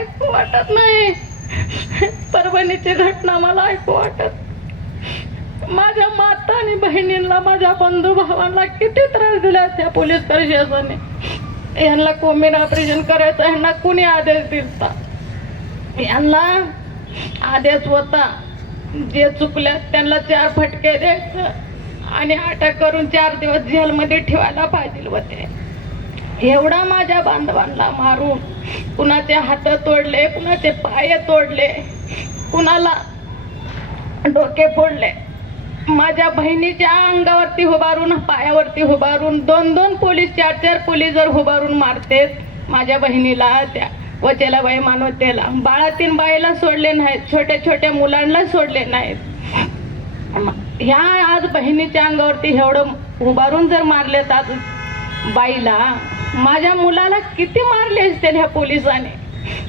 ऐकू वाटत नाही. परभणीची घटना मला ऐकू वाटत. माझ्या माता आणि बहिणींना, माझ्या बंधू भावांना किती त्रास दिला त्या पोलीस प्रशासनाने. यांना कोंबीन ऑपरेशन करायचं, यांना कुणी आदेश दिला? यांना आदेश होता जे चुकल्या त्यांना 4 फटके द्यायचं आणि अटक करून 4 दिवस जेलमध्ये ठेवायला पाहिजे होते. एवढा माझ्या बांधवांना मारून कुणाचे हात तोडले, कुणाचे पाय तोडले, कुणाला डोके फोडले. माझ्या बहिणीच्या अंगावरती उभारून, पायावरती उभारून 2-2 पोलीस, 4-4 पोलीस जर उभारून मारतेत माझ्या बहिणीला, त्या वचेलाबाई मानवतेला. बाळातीन बाईला सोडले नाहीत, छोट्या छोट्या मुलांना सोडले नाहीत. ह्या आज बहिणीच्या अंगावरती एवढं उभारून जर मारलेत आज बाईला, माझ्या मुलाला किती मारले असतील ह्या पोलिसांनी,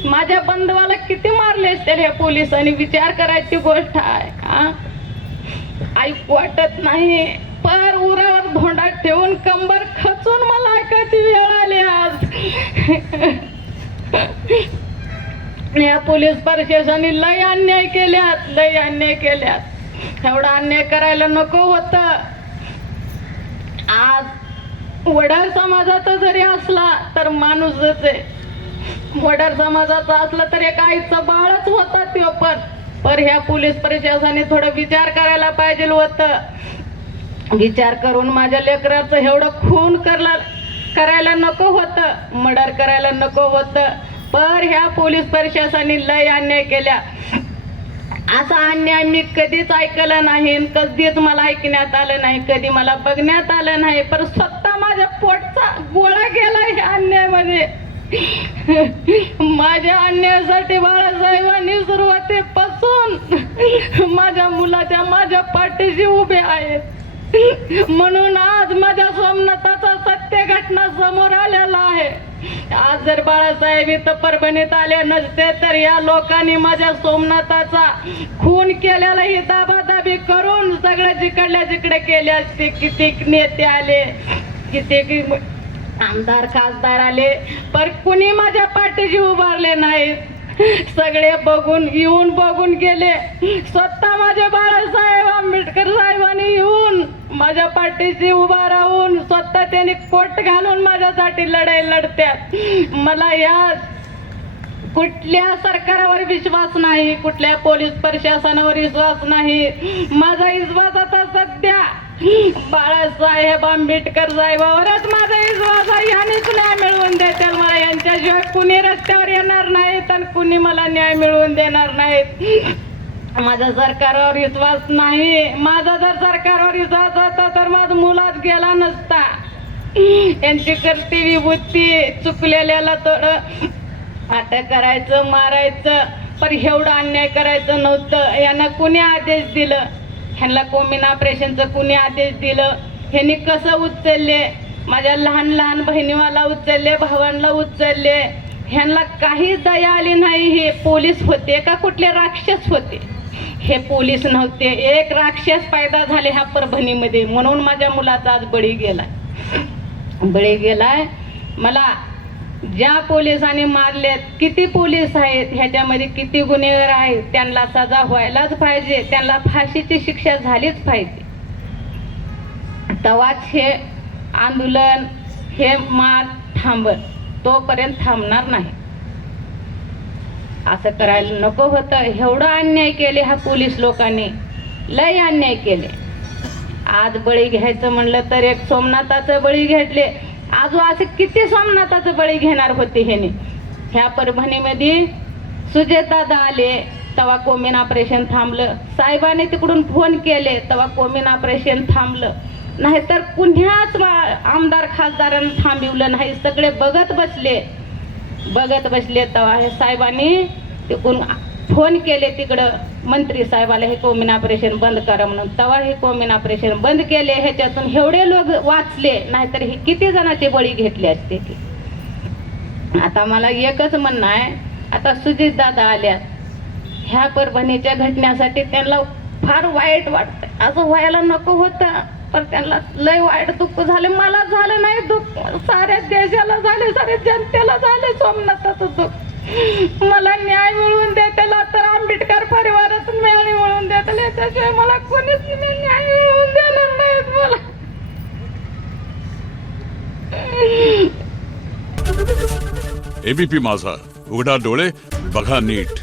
माझ्या बंधवाला किती मारले असतील ह्या पोलिसांनी. विचार करायची गोष्ट आहे. ऐकू वाटत नाही. पर उरावर धोंडा ठेवून कंबर खचून मला ऐकायची वेळ आली आज. या पोलीस प्रशासनाने लय अन्याय केल्यात, लय अन्याय केल्यात. एवढा अन्याय करायला नको होत. आज वडार समाजाचा जरी असला तर माणूसच आहे. वडार समाजाचा असला तर एक आईचं बाळच होता तो. पर ह्या पोलीस प्रशासनाने थोडं विचार करायला पाहिजे होतं. विचार करून माझ्या लेकराचं एवढं खून करायला नको होतं, मर्डर करायला नको होतं. पर ह्या पोलीस प्रशासनाने लय अन्याय केल्या. असा अन्याय मी कधीच ऐकलं नाही, कधीच मला ऐकण्यात आलं नाही, कधी मला बघण्यात आलं नाही. पण स्वतः माझ्या पोटचा गोळा गेला ह्या अन्यायामध्ये. माझ्या अन्यायासाठी बाळासाहेबांनी सुरुवातीपासून माझ्या मुलाच्या, माझ्या पाठीशी उभे आहेत. म्हणून आज माझ्या सोमनाथाचा सत्य घटना समोर आलेला आहे. आज जर बाळासाहेब इथं परभणीत आले नसते तर या लोकांनी माझ्या सोमनाथाचा खून केलेला ही दाबादाबी करून सगळं जिकडल्या जिकडे केले असते. किती नेते आले, किती आमदार खासदार आले, पण कुणी माझ्या पाठीशी उभारले नाहीत. सगळे येऊन बघून गेले. स्वतः माझे बाळासाहेब आंबेडकर साहेबांनी येऊन माझ्या पाठीशी उभा राहून स्वतः त्यांनी कोट घालून माझ्यासाठी लढाई लढत्यात. मला या कुठल्या सरकारावर विश्वास नाही, कुठल्या पोलीस प्रशासनावर विश्वास नाही. माझा विश्वास आता सध्या बाळासाहेब आंबेडकर साहेबावरच माझा विश्वास आहे. यांनीच न्याय मिळवून देतील मला. यांच्याशिवाय कुणी रस्त्यावर येणार नाहीत आणि कुणी मला न्याय मिळवून देणार नाहीत. माझा सरकारवर विश्वास नाही. माझा जर सरकारवर विश्वास होता तर माझा मुलाच गेला नसता. यांची करती विभूती चुकलेल्याला थोडं अटक करायचं, मारायचं, पण एवढं अन्याय करायचं नव्हतं. यांना कुणी आदेश दिलं? ह्यांना कोंबीन ऑपरेशनचं कुणी आदेश दिलं? ह्यांनी कसं उचलले? माझ्या लहान लहान बहिणीवाला उचलले, भावांना उचलले. ह्यांना काही दया आली नाही. हे पोलीस होते का कुठले राक्षस होते? हे पोलीस नव्हते. एक राक्षस पैदा झाले ह्या परभणीमध्ये, म्हणून माझ्या मुलाचा आज बळी गेलाय. मला ज्या पोलिसांनी मारलेत, किती पोलीस आहेत, ह्याच्यामध्ये किती गुन्हेगार आहेत, त्यांना सजा व्हायलाच पाहिजे. त्यांना फाशीची शिक्षा झालीच पाहिजे. तेव्हाच हे आंदोलन, हे मार थांबल. तोपर्यंत थांबणार नाही. असं करायला नको होतं. एवढं अन्याय केले ह्या पोलीस लोकांनी, लय अन्याय केले. आज बळी घ्यायचं म्हणलं तर एक सोमनाथाचं बळी घेतले. आजू असे किती सोमनाथाचं बळी घेणार होते ह्याने. ह्या परभणीमध्ये सुजेतदादा आले तेव्हा कोंबीन ऑपरेशन थांबलं. साहेबांनी तिकडून फोन केले तेव्हा कोंबीन ऑपरेशन थांबलं. नाहीतर कुण्याच आमदार खासदारांना थांबवलं नाही. सगळे बघत बसले तेव्हा हे साहेबांनी तिकडून फोन केले तिकडं मंत्री साहेबाला, हे कोंबीन ऑपरेशन बंद करा म्हणून. तेव्हा हे कोंबीन ऑपरेशन बंद केले. ह्याच्यातून एवढे लोक वाचले, नाहीतर हे किती जणांचे बळी घेतले असते की. आता मला एकच म्हणणं आहे, आता सुजित दादा आल्यात ह्या परभणीच्या घटनेसाठी त्यांना फार वाईट वाटतं. असं व्हायला नको होतं, पण त्यांना लय वाईट दुःख झाले. मला झालं नाही दुःख, साऱ्या देशाला झाले, साऱ्या जनतेला झाले सोमनाथाचं दुःख. मला न्याय मिळवून देताला तर आंबेडकर परिवारात न्याय मिळवून देताला, त्याशिवाय मला कोणीच न्याय मिळवून देणार नाहीत मला. एबीपी माझा, उघडा डोळे बघा नीट.